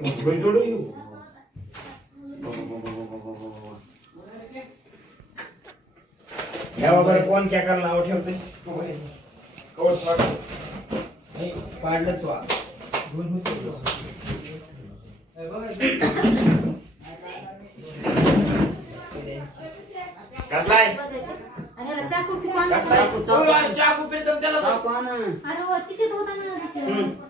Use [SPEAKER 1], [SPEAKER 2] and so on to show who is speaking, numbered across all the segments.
[SPEAKER 1] Praise the Lord.
[SPEAKER 2] ह्या बरं कोण क्या करायला नाव ठेवते कवर नाही
[SPEAKER 3] पाडलंच वा
[SPEAKER 2] कसलाय
[SPEAKER 4] चाकू
[SPEAKER 1] चाकू
[SPEAKER 3] प्रीतम त्याला
[SPEAKER 4] अरे तिथे होता ना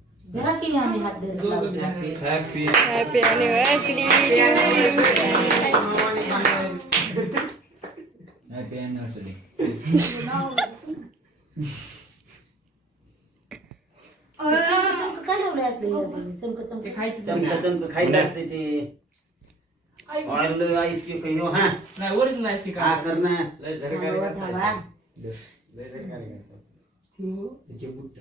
[SPEAKER 1] जरा
[SPEAKER 2] के यहाँ में
[SPEAKER 4] हाथ दे दो
[SPEAKER 3] happy
[SPEAKER 5] happy anniversary
[SPEAKER 3] happy anniversary
[SPEAKER 4] चमक चमक
[SPEAKER 1] खायचं असते ते ऑइल आईस्क्यू कहियो हा
[SPEAKER 3] नाही ओरिजिनल आईस्क्यू का
[SPEAKER 1] करना लय झरका
[SPEAKER 4] लय झरका लय झरका त्याचे बुट्ट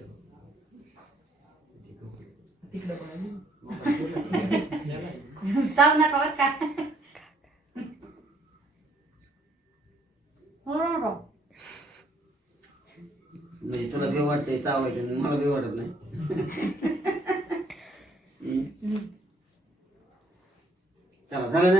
[SPEAKER 4] तिकडे जाऊ नका बर का हो, हो.
[SPEAKER 1] म्हणजे तुला बी वाटतंय चावायचं मला बी वाटत नाही चला झालं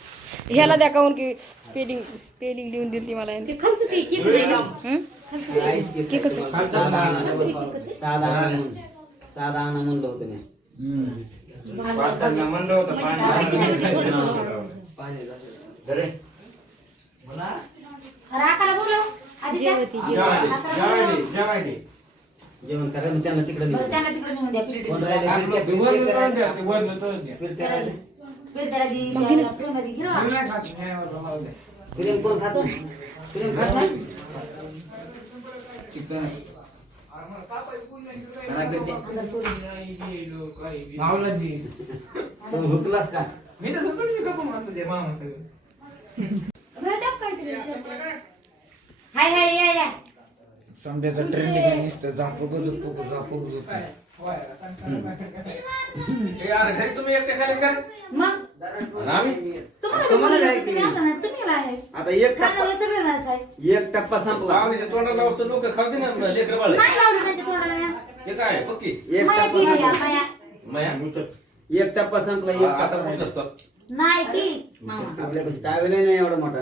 [SPEAKER 4] हेला
[SPEAKER 1] द्या
[SPEAKER 5] उनकी स्पेलिंग स्पेलिंग स्पेलिंग लिहून दिली मला
[SPEAKER 1] याने. हो के आहे. साधारण साधारण लो तो म्हणलं होतं मी
[SPEAKER 2] वाचताना म्हणलं होतं पाणी
[SPEAKER 4] अरे
[SPEAKER 5] जेवती
[SPEAKER 1] जेवण
[SPEAKER 4] करा
[SPEAKER 1] मी
[SPEAKER 4] त्यांना तिकडे नेलं.
[SPEAKER 1] कोण राहिले? फिरत्या- फिरत्या राहिले. फिरत्या राहिले. प्रेम का
[SPEAKER 3] मी तर मी
[SPEAKER 4] हाय हाय या या
[SPEAKER 3] नुसतं झापू झापू यार घरी तुम्ही एकटे खाली का
[SPEAKER 4] मग तुम्हाला
[SPEAKER 1] तुम्हाला
[SPEAKER 4] राहायची तुम्ही राहाय
[SPEAKER 1] आता एक टप्पा
[SPEAKER 4] सगळे राहायचं
[SPEAKER 1] एक टप्पा संपला
[SPEAKER 3] आवडीच्या तोंडाला वस्तू लोक खावते ना लेकर बाळ
[SPEAKER 4] नाही लावली त्यांच्या तोंडाला
[SPEAKER 3] ते काय पक्की
[SPEAKER 1] एक टप्पा
[SPEAKER 4] माया
[SPEAKER 1] एक टप्पा संपला एक
[SPEAKER 3] आता
[SPEAKER 1] बोलतोस
[SPEAKER 3] तो
[SPEAKER 4] नाही की
[SPEAKER 1] आपल्याकडे टावेल नाही एवढा मोठा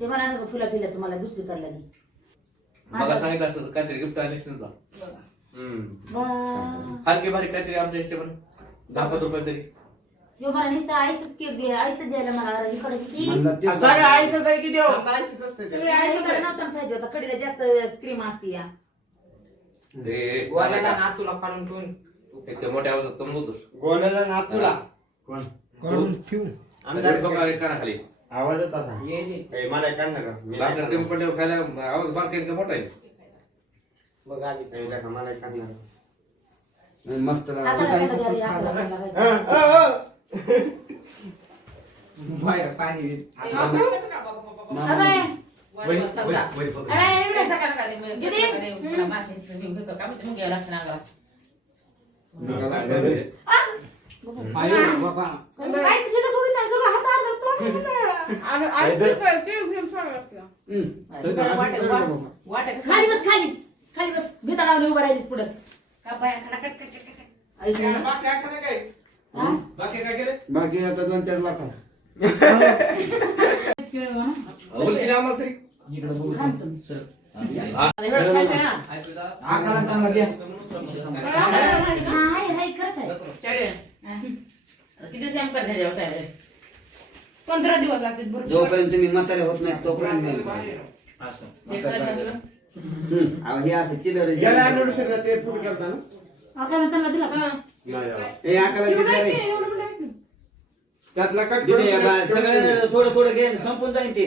[SPEAKER 4] ते म्हणाले का फुला फिलाचं मला दुसरी कर लागेल
[SPEAKER 3] मला सांगितलं काहीतरी गिफ्ट आले तुला बारीक काहीतरी आमच्या हिशोबाने दहा पाच रुपये तरी
[SPEAKER 4] आयसच मला दे द्यायला मला इकडे
[SPEAKER 2] की
[SPEAKER 4] की आता हो? कडीला जास्त असते या
[SPEAKER 6] काढून ठेवून
[SPEAKER 3] मोठ्या आवाज
[SPEAKER 1] येत असा
[SPEAKER 6] ये
[SPEAKER 2] मला काढ ना का मी
[SPEAKER 3] भाकर खायला आवाज बारकाईन का मोठा आहे
[SPEAKER 2] मला काढ
[SPEAKER 1] मस्त
[SPEAKER 3] बाहेर पाणी बाबा
[SPEAKER 4] खाली बस खाली खाली बस भितरावर उभं
[SPEAKER 3] बाकी
[SPEAKER 1] दोन चार लाख
[SPEAKER 3] उलटी
[SPEAKER 4] किती सेम कर त्याच्यावर
[SPEAKER 7] पंधरा दिवस लागतात
[SPEAKER 1] जोपर्यंत तुम्ही म्हातारे होत नाही तोपर्यंत नाही हे
[SPEAKER 6] चिलर ते
[SPEAKER 1] थोडं थोडं संपून ते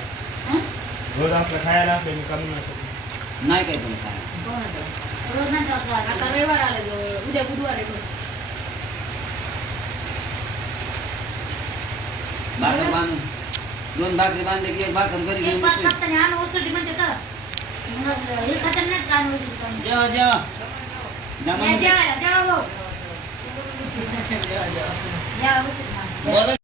[SPEAKER 7] રોજ આપણે ખાયા
[SPEAKER 4] રાખે એની કમી નથી
[SPEAKER 7] ના કઈ પણ ખાય
[SPEAKER 1] રોજ ના ચોકવા આ તો રવિવાર આવે
[SPEAKER 7] તો ઉદ્યા
[SPEAKER 1] બુધવારે કરો બાર
[SPEAKER 7] બાંધું दोन
[SPEAKER 4] भाकरी बांधले की एक भाकर घरी घेऊन
[SPEAKER 1] जेव्हा जेव्हा जेव्हा
[SPEAKER 4] जेव्हा